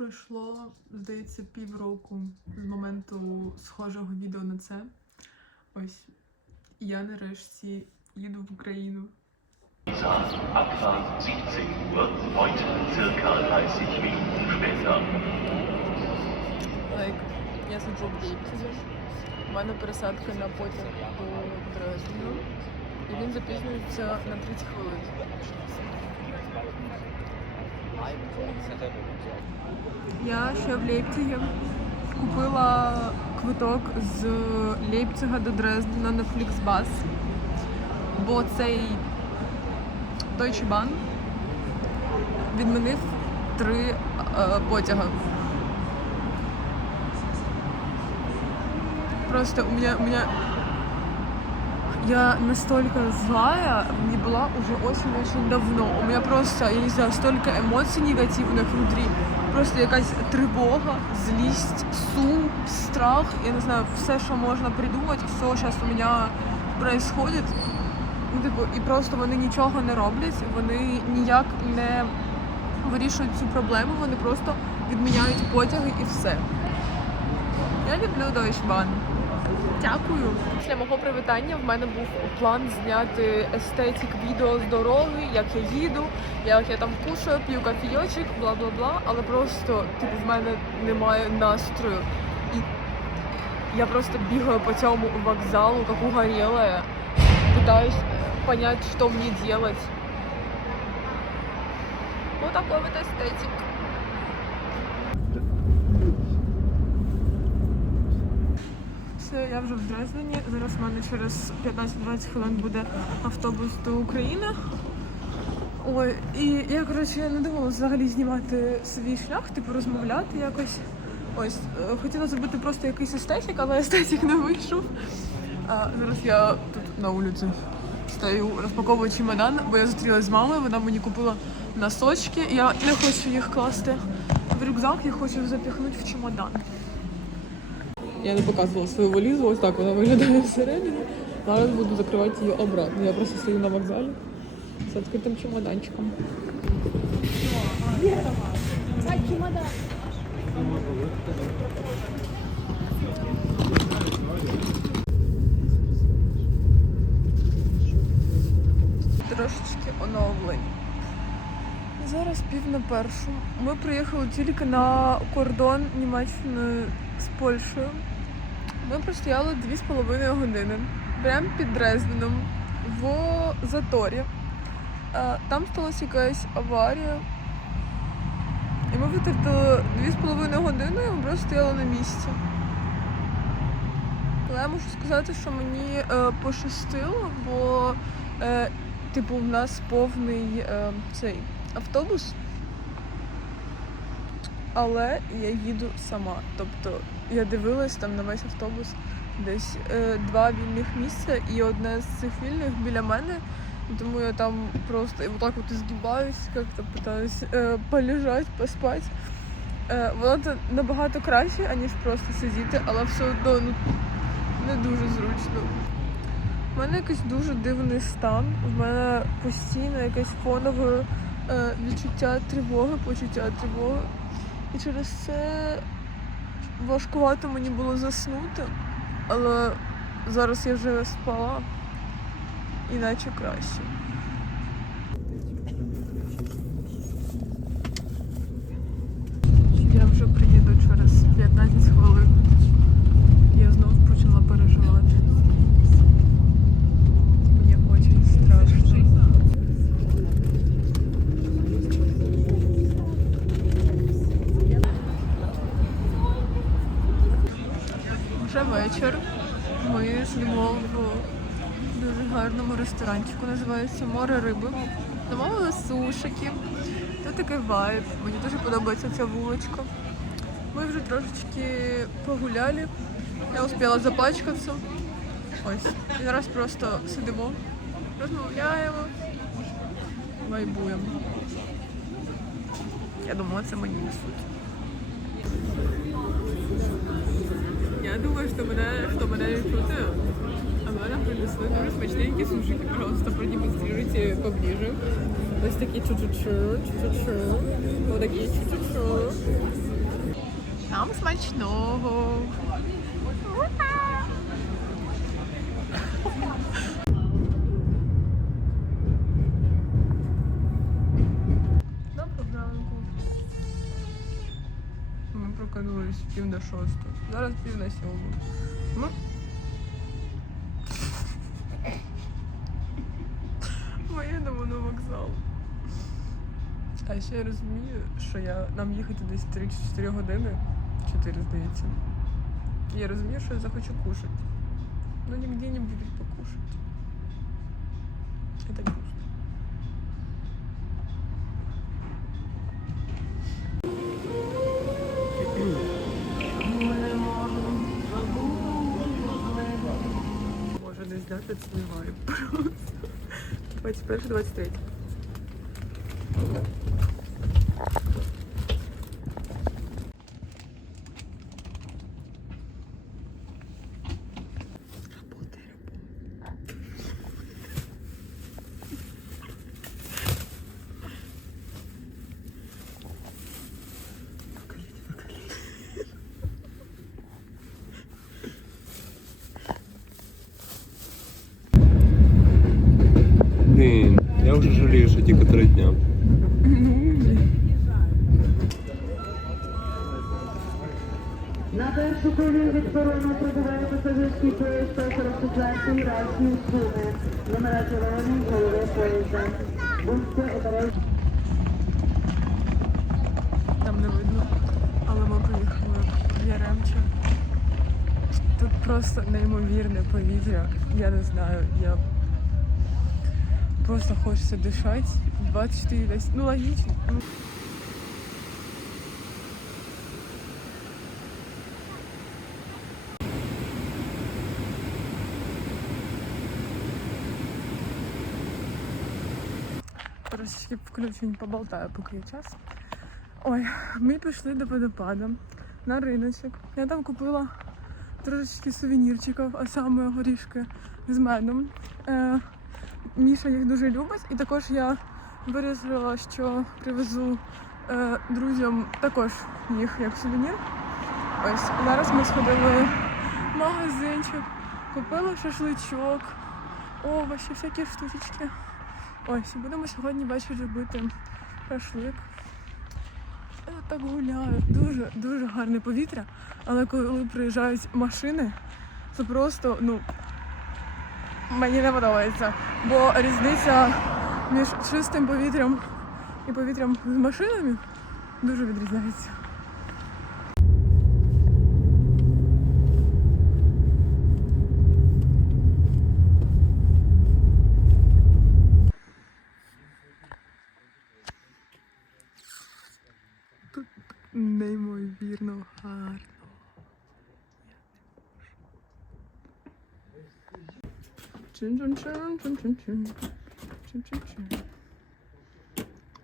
Пройшло, здається, півроку з моменту схожого відео на це. Ось я нарешті їду в Україну. Isar, Abfahrt 17 Uhr, heute circa 30 Minuten später. Лайк, я сиджу в Лейпцизі. У мене пересадка на потяг до Дрездена. І він запізнюється на 30 хвилин. Я ще в Лейпцигі купила квиток з Лейпцига до Дрездена на Flixbus, бо цей Deutsche Bahn відмінив три е, потяги. Просто у меня, у меня Я настолько злая не была уже очень-очень давно. У меня просто, я не знаю, столько эмоций негативных внутри. Просто якась тривога, злість, сум, страх. Я не знаю, все, що можна придумати, все зараз у мене происходит. Ну, типу, і просто вони нічого не роблять, вони ніяк не вирішують цю проблему, вони просто відміняють потяги і все. Я люблю Deutsche Bahn. Дякую. Після мого привітання в мене був план зняти естетик відео з дороги, як я їду, як я там кушаю, п'ю кофійочок, бла бла бла. Але просто типу, в мене немає настрою. І я просто бігаю по цьому вокзалу, як угорелая, пытаюсь понять, что мне делать. Вот такой вот эстетик. Все, я вже в Дрездені. Зараз в мене через 15-20 хвилин буде автобус до України. Ой, і я, коротше, не думала взагалі знімати свій шлях, типу розмовляти якось. Ось, е, хотіла зробити просто якийсь естетик, але естетик не вийшов. А, зараз я тут на вулиці стою, розпаковую чемодан, бо я зустрілася з мамою, вона мені купила носочки. Я не хочу їх класти в рюкзак, я хочу запихнути в чемодан. Я не показувала свою валізу, ось так вона виглядає всередині. Зараз буду закривати її обратно. Я просто стою на вокзалі з відкритим чемоданчиком. Трошечки оновлень. Зараз пів на першу. Ми приїхали тільки на кордон Німеччини з Польщею. Ми простояли дві з половиною години прямо під Дрезденом в заторі. Е, Там сталася якась аварія. І ми витратили дві з половиною години і ми просто стояли на місці. Але я можу сказати, що мені е, пощастило, бо е, типу в нас повний е, цей автобус. Але я їду сама. Тобто я дивилась там на весь автобус десь е, два вільних місця, і одне з цих вільних біля мене. Тому я там просто вот так вот изгибаюсь, как-то пытаюсь е, полежать, поспать. Е, воно це набагато краще, аніж просто сидіти, але все одно ну, не дуже зручно. У мене якийсь дуже дивний стан. У мене постійно якесь фонове е, відчуття тривоги, почуття тривоги. І через це важкувато мені було заснути, але зараз я вже спала, іначе краще. Я вже приїду через 15 хвилин. Я знов почала переживати. Мені дуже страшно. Вже вечір. Ми сидимо в дуже гарному ресторанчику, називається Море риби. Замовили сушики. Тут такий вайб. Мені дуже подобається ця вуличка. Ми вже трошечки погуляли. Я успіла запачкатися. Ось. І зараз просто сидимо, розмовляємо, вайбуємо. Я думала, це мені несуть. Думаю, що мене, що мене не чути. А мене принесли дуже смачненькі сушики. Пожалуйста, продемонструйте поближе. Ось такі чу-чу-чу, чу-чу-чу. Ось такі чу-чу-чу. Нам смачного. На шосту. Зараз пів на сьому. Ми... Ми на вокзал. А ще я розумію, що я, нам їхати десь 3-4 години. 4, здається. І я розумію, що я захочу кушати. Но нигде не будет покушать. Это грустно. Цей вайб просто. 21 23 Блін, я вже жалію, що тільки три дня. На першу колію від корону прибуває пасажирський поїзд 144 рації Суми. Номера червоні голови поїзда. Будьте обережні. Там не видно, але ми приїхали в Яремче. Тут просто неймовірне повітря. Я не знаю, я просто хочеться дишати. 24 десь. Ну логічно. Ну, Трошечки включень поболтаю, поки є час. Ой, ми пішли до водопаду на риночок. Я там купила трошечки сувенірчиків, а саме горішки з медом. Міша їх дуже любить, і також я вирішила, що привезу е, друзям також їх як сувенір. Ось зараз ми сходили в магазинчик, купили шашличок, овочі, всякі штучечки. Ось, будемо сьогодні ввечері робити шашлик. Так гуляю. Дуже дуже гарне повітря. Але коли приїжджають машини, це просто, ну мені не подобається. Бо різниця між чистим повітрям і повітрям з машинами дуже відрізняється.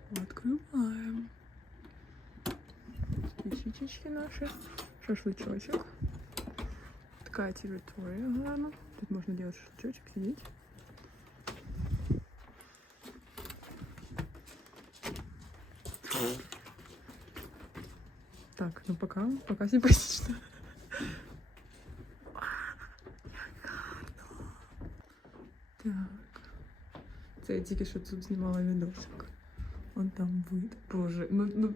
Открываем. Спичечки наши. Шашлычочек. Такая территория гарно. Тут можно делать шашлычочек, сидеть. Так, ну пока, пока симпатично. Тільки що тут знімала відосик. Вон там вид. Боже, ну, ну.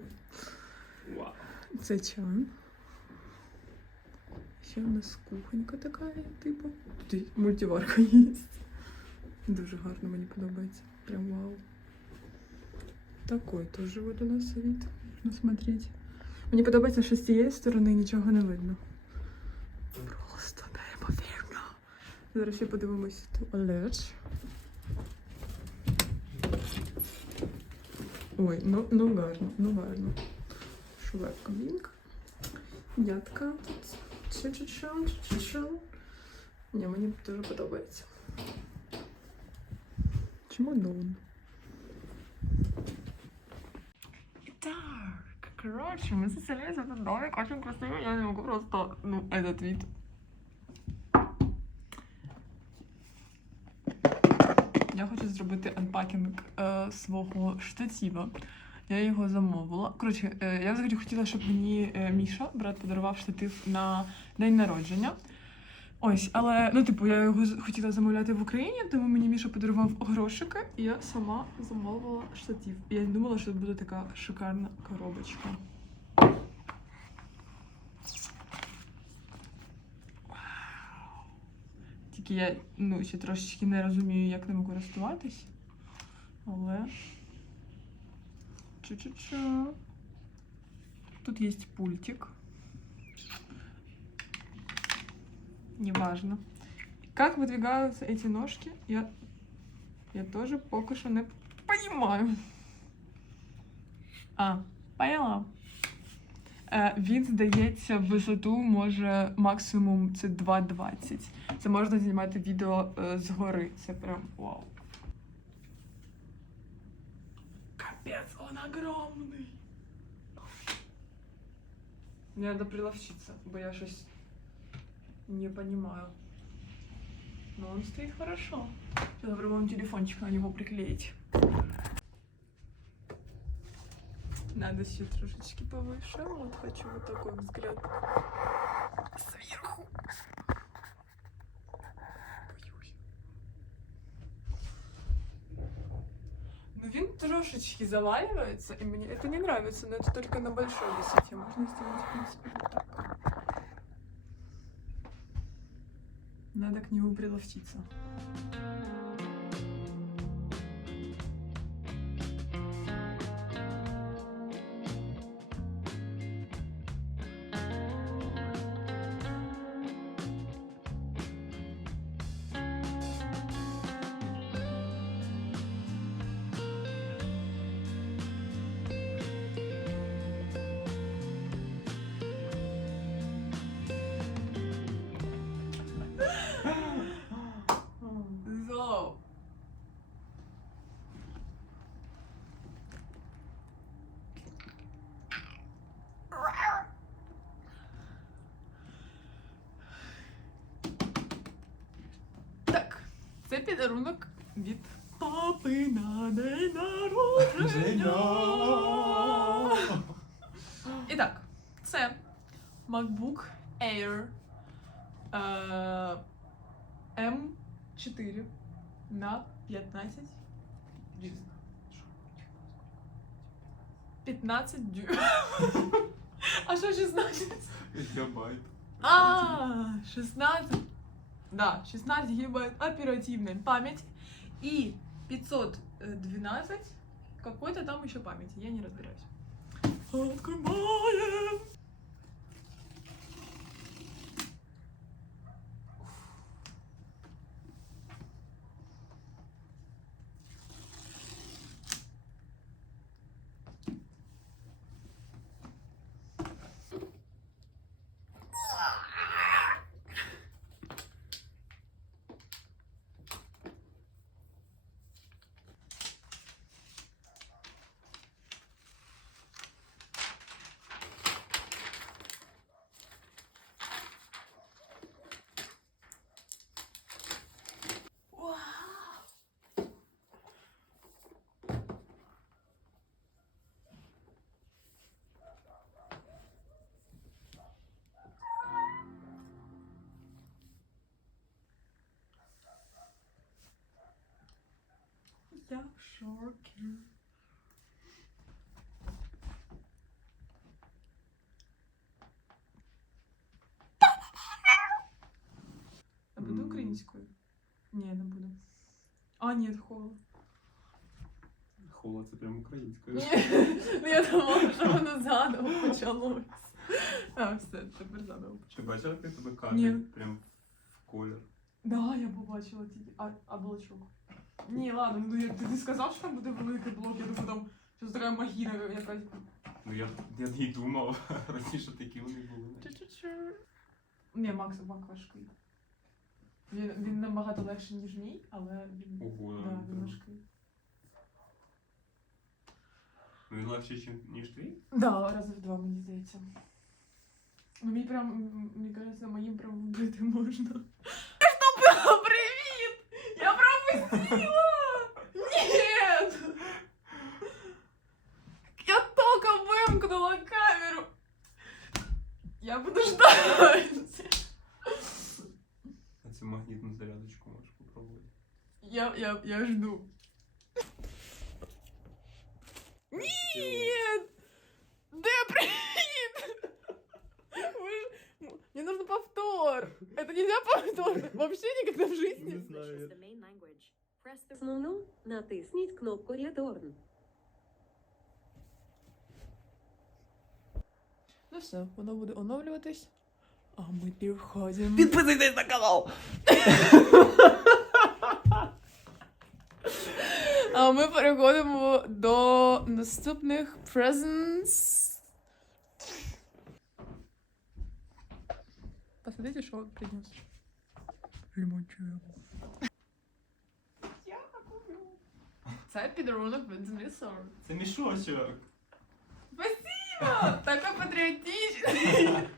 Це чан. Ще у нас кухонька така, типу. Тут мультиварка є. Дуже гарно, мені подобається. Прям вау. Такой теж вот у нас вид. Можна смотреть. Мені подобається, що з цієї сторони нічого не видно. Просто неймовірно. Зараз ще подивимось туалет. Ой, ну, ну гарно, ну гарно. Швабка вінка. Ядка тут. Чи-чи-чон, чи-чи-чон. Ні, мені дуже подобається. Чемодан. Так, короче, мы заселились в этот домик, очень красивый, я не могу просто, ну, этот вид. Я хочу зробити анпакінг е, свого штатива. Я його замовила. Коротше, е, я взагалі хотіла, щоб мені е, Міша, брат, подарував штатив на день народження. Ось, але ну, типу, я його хотіла замовляти в Україні, тому мені Міша подарував грошики, і я сама замовила штатив. Я не думала, що це буде така шикарна коробочка. Тільки я ну, ще трошечки не розумію, як ними користуватись. Але. Чу-чу-чу. Тут есть пультик. Неважно. Как выдвигаются эти ножки, я, я тоже пока что не понимаю. А, поняла. Е, він, здається, в висоту може максимум це 2,20. Це можна знімати відео е, згори. Це прям вау. Капец, он огромный. Мне надо приловчиться, бо я щось не понимаю. Но он стоит хорошо. Сейчас попробуем телефончик на него приклеить. Надо еще трошечки повыше. Вот хочу вот такой взгляд. Сверху. Ну, він трошечки заваливается, и мне это не нравится, но это только на большой высоте. Можно сделать, в принципе, вот так. Надо к нему приловчиться. Це підарунок від папи на день народження. І так, це MacBook Air е, М4 на 15 дюймів. 15 дюймів. А що 16? Гигабайт. А, 16. Да, 16 гигабайт оперативной памяти и 512 какой-то там еще памяти, я не разбираюсь. Открываем! Я в шоке. А буду М. українською? Ні, не буду. А, ні, холо. Хола, це прям українська. Ні, ну я думала, що воно заново почалось. А, все, тепер заново Ти почалось. бачила, як тебе Ні. камінь прям в колір? Да, я побачила тільки. А, а блочок. Ні, ладно, ну я- ти не сказав, що там буде великий блок, я думаю, там щось така магіна якась. Ну я, я не думав, раніше такі вони були. Чу-чу-чу. Ні, Макс Мак важкий. Він, він набагато легший, ніж мій, але він, Ого, да, да. він важкий. Ну він легший, чим- ніж твій? Да, рази в два, мені здається. Ну, мій прям, м, мені кажеться, моїм прям вбити можна. Що було? Привіт! Я пропустила! Нет! вымкнула камеру. Я буду ждать. А ты магнитную зарядочку можешь попробовать. Я, я, я жду. Нет! Да привет! Ж... Мне нужно повтор. Это нельзя повтор. Вообще никогда в жизни. Не знаю. Основную натисніть кнопку Return. Ну все, воно буде оновлюватись. А ми переходимо. Підписуйтесь на канал! А ми переходимо до наступних presents. Посмотрите, що принес. Лимончую. Я куплю. Це підрунок. Це мішочок. Спасибо! Такой патриотичный.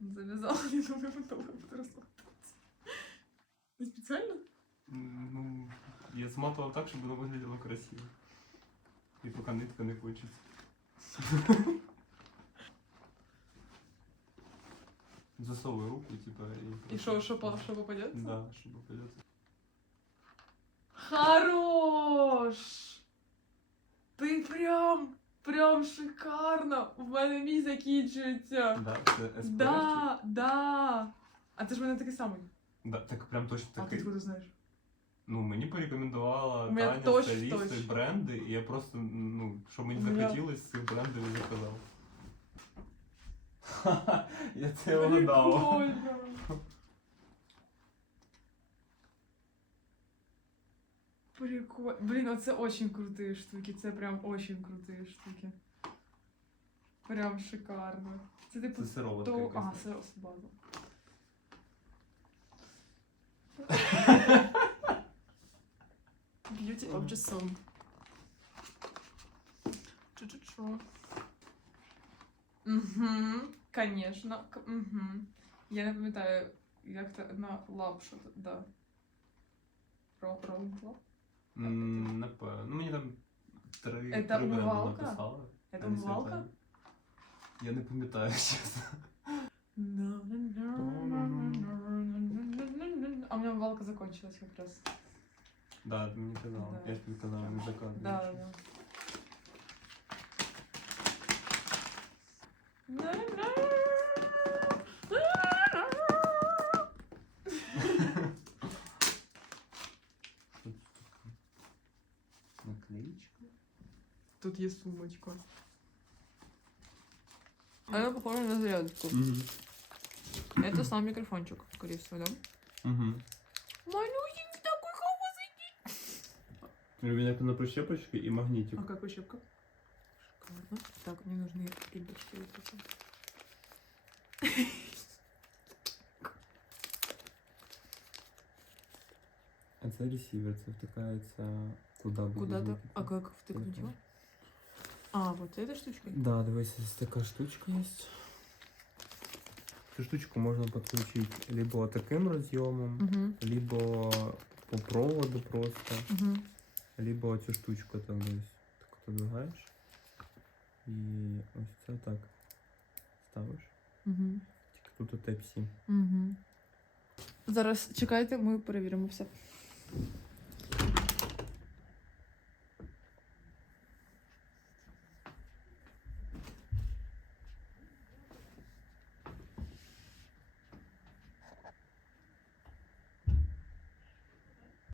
Завязала, не думаю, потом буду расслабляться. Ты специально? Ну, я зматував так, щоб воно виглядало красиво. І поки нитка не хочеться. Засовуй руку, типа. И что, что, что попадется? Да, щоб попадеться. Хорош! Ти прям, прям шикарно! У мене мій закінчується. Да, це есперчик. Да, да. А це ж в мене такий самий. Да, так прям точно А ти такий. откуда знаєш? Ну, мені порекомендувала У мене Таня точь- стилісти точь. бренди, і я просто, ну, що мені У мене- захотілося, з цих брендів і заказав. Я це. Прикольно. Прикольно. Блин, оце очень крутые штуки. Це прям очень крутые штуки. Прям шикарно. Це типу Це сироватка то. якась. Ага, сирос база. Beauty of the song. Чу-чу-чу. Угу, конечно. к- Угу. Я не пам'ятаю, як це на лап що то, да. Ро- Rolling лап? М, Напевно. Ну, мені там три, Это три бренди умивалка? написали. Це а не умивалка? свята. Я не пам'ятаю, чесно. А у меня умывалка закончилась как раз. Да, ти мені казала. Да. Я ж тобі казала, не заказуєш. Да, да. Наклеїчка. Тут есть сумочка. Она похожа на зарядку. Это сам микрофончик, скорее всего, да? Угу. Малюсенький такой холодный. У меня на прищепочке и магнитик. А как прищепка? Шикарно. Так, мне нужны ребятки вот эти. А це ресівер, це втикається куди буде Куда-то. А как втыкнуть его? А, вот этой штучкой? Да, дивись, ось така штучка є. Цю штучку можна підключити либо таким розйомом, Угу. либо по проводу просто, Угу. либо цю штучку там десь так подвигаєш. І ось це так ставиш. Угу. Тільки тут у Type-C. Угу. Зараз чекайте, ми перевіримо все.